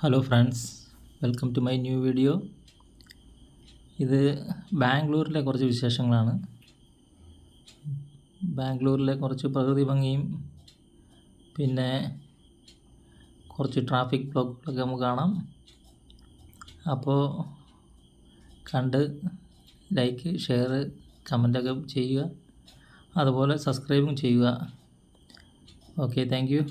Hello friends welcome to my new video ഇത് ബാംഗ്ലൂരിലെ കുറച്ച് വിശേഷങ്ങളാണ്. ബാംഗ്ലൂരിലെ കുറച്ച് പ്രകൃതി ഭംഗിയും പിന്നെ കുറച്ച് ട്രാഫിക് ബ്ലോക്കുകളൊക്കെ നമുക്ക് കാണാം. അപ്പോൾ കണ്ട് ലൈക്ക് ഷെയർ കമന്റൊക്കെ ചെയ്യുക. അതുപോലെ സബ്സ്ക്രൈബും ചെയ്യുക. Okay thank you